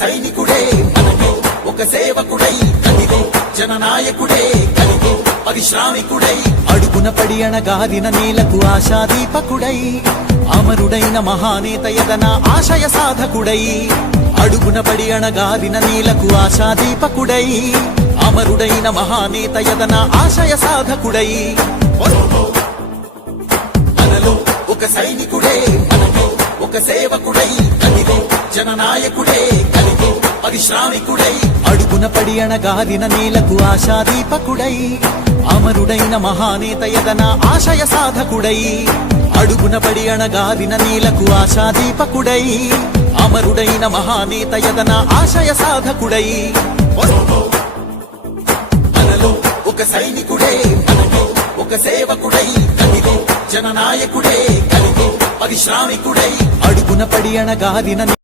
సైనికుడే మనకు ఒక సేవకుడై కదిగో జననాయకుడే కలిగో పరిశ్రామికుడై అడుగున పడి అణగాదిన నేలకు ఆశాదీపకుడై అమరుడైన మహానేత యదన ఆశయ సాధకుడై అడుగున పడి అణగాదిన నేలకు ఆశాదీపకుడై అమరుడైన మహానేత యదన ఆశయ సాధకుడై మనలో ఒక సైనికుడే మనకు ఒక సేవకుడై కదిగో జననాయకుడే కలిగో పరిశ్రామికుడై అడుగున పడి అణగాదిన నేలకు ఆశాదీపకుడై అమరుడైన మహానేత యదన ఆశయ సాధకుడై అడుగున పడి అణగాదిన నేలకు ఆశాదీపకుడై అమరుడైన మహానేత యదన ఆశయ సాధకుడై మనలో ఒక సైనికుడే మనకు ఒక సేవకుడై కదిగో జననాయకుడే కలిగో పరిశ్రామికుడై అడుగున పడి అణగాదిన